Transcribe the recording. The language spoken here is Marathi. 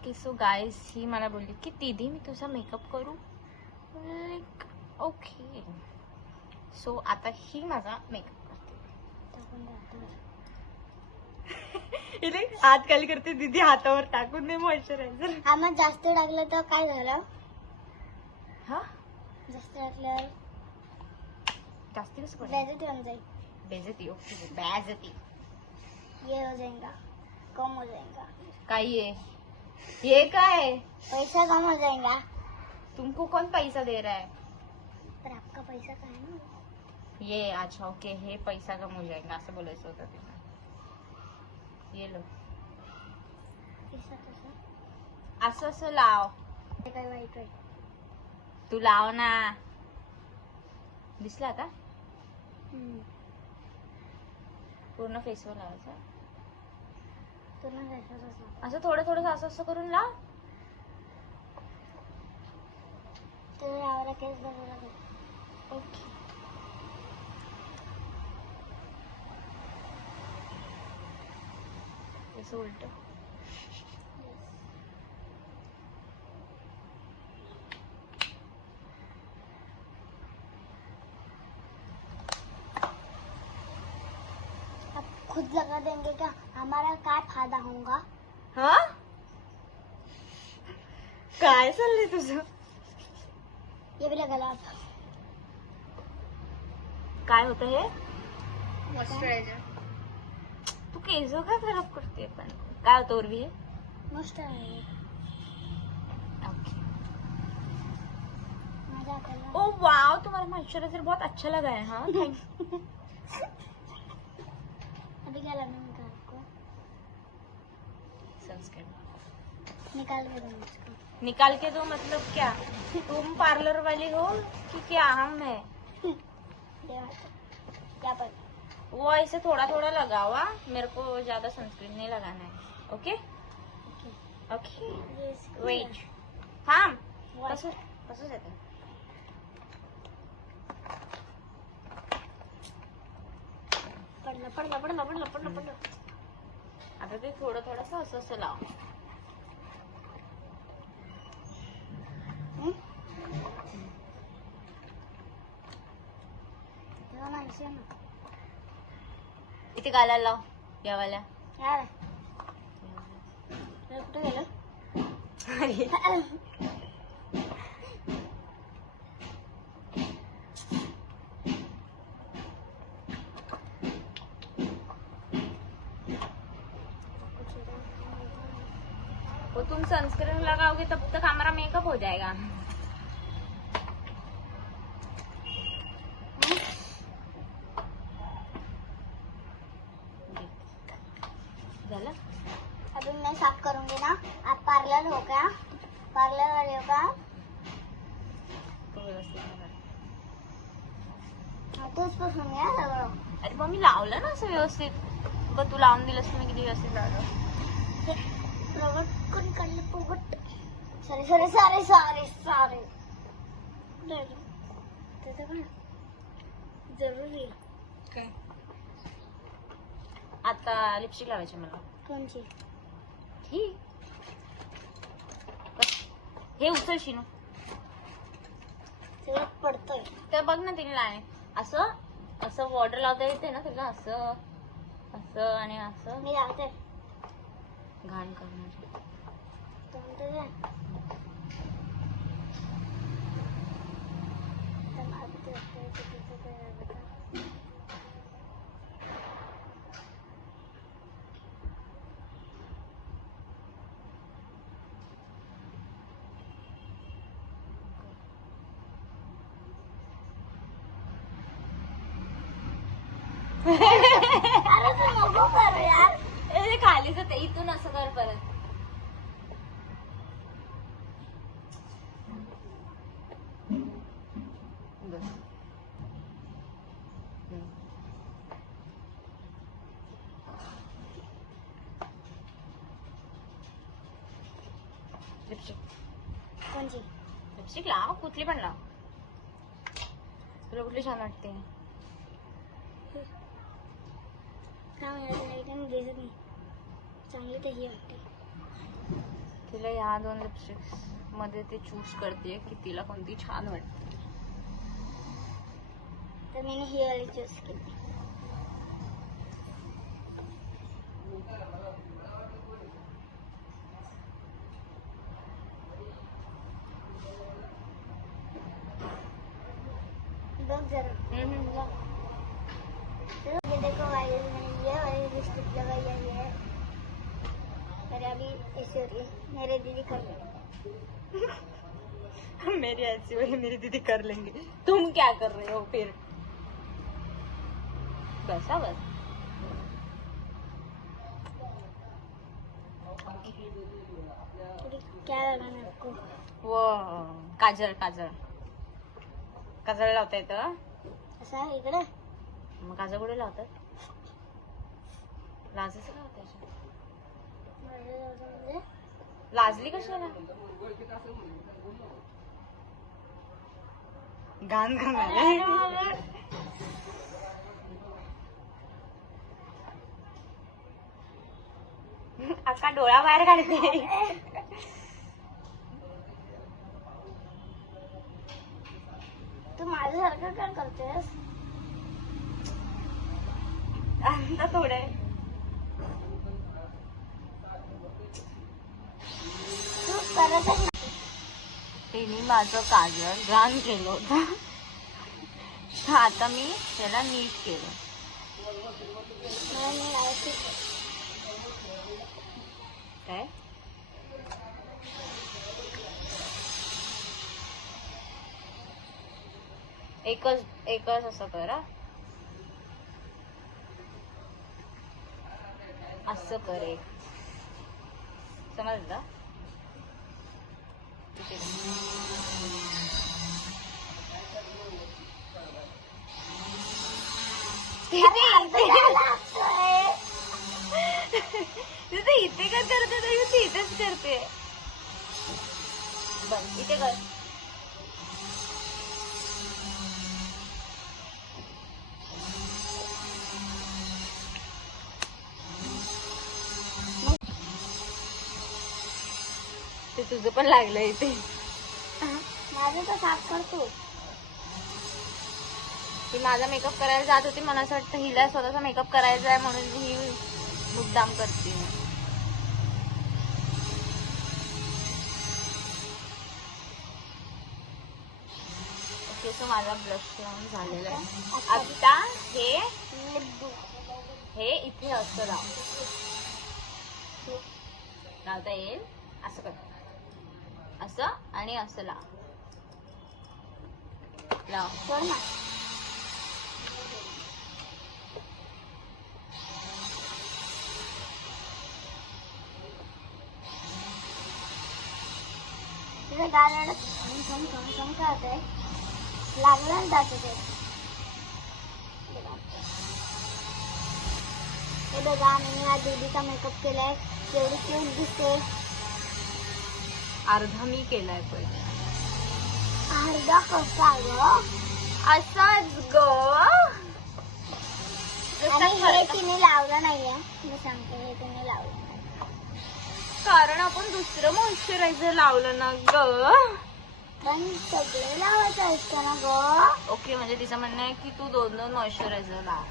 ओके सो गाइस, ही मला बोलली की दीदी मी तुझा मेकअप करू. Like okay. सो आता ही माझा मेकअप करते. हात खाली करते दीदी, हातावर टाकून दे मॉइश्चरायझर. हा मग जास्त टाकलं तर काय झालं? हा जास्त टाकल्यावर जास्ती कसं पडेल? बेइज्जती होऊन जाईल. बेइज्जती. ओके बेइज्जती. ये हो जाएगा, कम हो जाएगा. काय ये काय? पैसा कम हो जाएगा. तुमको कौन पैसा दे रहा है? पर आपका पैसा काय ना. ये अच्छा ओके, हे पैसा कम हो जाएगा असं बोलायचं होतं तिला. ये लो पैसा कसा असं असं लाव. ते काय वाईट आहे? तू लाव ना. दिसला आता? पूर्ण फेसवर लावायचं. तुला जायचं असं थोडं थोडं असं असं करून लाव. तुला आवडा केस बघायला. ओके. असं उलट. आप खुद लगा देंगे क्या? हमारा क्या फायदा होगा? हा काय चाललंय तुझं? ये भी लगा ला. काय होतं हे? मॉइश्चरायझर. तू केस काय खराब करते. पण काय होतं उर्वी? मॉइश्चरायझर. ओके. मजा आता है. ओ वाओ, तुम्हारा मॉइश्चराइजर बहुत अच्छा लगा है. हाँ थैंक. अभी क्या लगना है आपको? सनस्क्रीन निकाल के दूँ इसको. निकाल के दो मतलब क्या? तुम पार्लर वाली हो कि क्या हम है? क्या पर? वो ऐसे थोड़ा थोड़ा लगावा. मेरे को ज्यादा सनस्क्रीन नहीं लगाना है. Okay okay. वेट. थांब. कसं कसं जातं? पडलं. आता ते थोडं थोडंसं असं असं लाव. इथे गालाला लाव. यावाल्या. यार कुठे गेलं? वो तुम सनस्क्रीन लगाओगे तब तक हमारा मेकअप हो जाएगा. झालं? अभी मैं साफ करूंगी ना. आप पार्लर हो क्या? पार्लर वाले हो का? तो व्यवस्थित नाही झालं. तूच पासून घ्या सगळं. अरे मग मी लावलं ना असं व्यवस्थित. बघ तू लावून दिलंस, मी किती व्यवस्थित लावलं. प्रगट कोणी काढलं? पोगट. सारे त्याचं पण जरुरी. काय? आता लिपस्टिक लावायची मला. कोणची? ही हे उचलशी ना. सगळं पडतोय. तर बघ ना तिने लाणे. असं असं वॉटर लावता येते ना तुला. असं असं आणि असं. मी लावते. घाण करणार. अरे तू नको करू यार. खालीच होते. इथून असं कर परत. लिपस्टिक कोणची? लिपस्टिक लाव. कुठली पण लाव. तुला कुठली छान वाटते? दिसत नाही चांगली तर ही वाटते. तुला ह्या 2 लिपस्टिक्स मध्ये ते चूज करते की तिला कोणती छान वाटते. तर मी ही वाली चूज केली. बघ जरा. ये देखो गाइस, मैंने ये वाली लिपस्टिक लगाई है. मेरे अभी ऐसे हो रही है. मेरे दीदी कर रहे मेरी ऐसी वही मेरी दीदी कर लेंगे. तुम क्या कर रहे हो फिर? बस क्या लगाना है आपको? वो काजल लावता येतं. असा इकडे मग काजल कुठे लावतात? लाजायचं काय होतं? लाजली कशाला? घाण अक्का डोळा बाहेर काढते. तू माझ्यासारखं काय करतेस? आता थोडे तू करतच तिने माझं काजल घाण केलं होतं. आता मी त्याला नीट केलं. काय एकच असं कर. असं कर एक. समजलं? इथे काय करते तरी इथेच करते. बस इथे कर. ते तुझं पण लागलं इथे. माझं तर साफ करतो. ती माझा मेकअप करायला जात होती. मला असं वाटतं हिला स्वतःचा मेकअप करायचा आहे म्हणून ही मुद्दाम करते. ओके, सो माझा ब्लश लावून झालेला आहे. आता हे इथे असं लावता येईल. असं कर. असं आणि असं लाव. कर ना. तुझं गाणं कम करत आहे. लागलं ना जात ते. हे बघा, मी आज दीदीचा मेकअप केलाय. केवढी क्यूट दिसते. अर्धा मी केलाय पहिले. अर्धा कसा ग? असाच ग. आणि हे तिने लावलं नाहीये. मी सांगते, हे तिने लावलं कारण आपण दुसरं मॉइश्चरायझर लावलं ना ग. पण सगळे लावायचं असतं ना ग. ओके, म्हणजे तिचं म्हणणं आहे की तू 2 मॉइश्चरायझर लाव.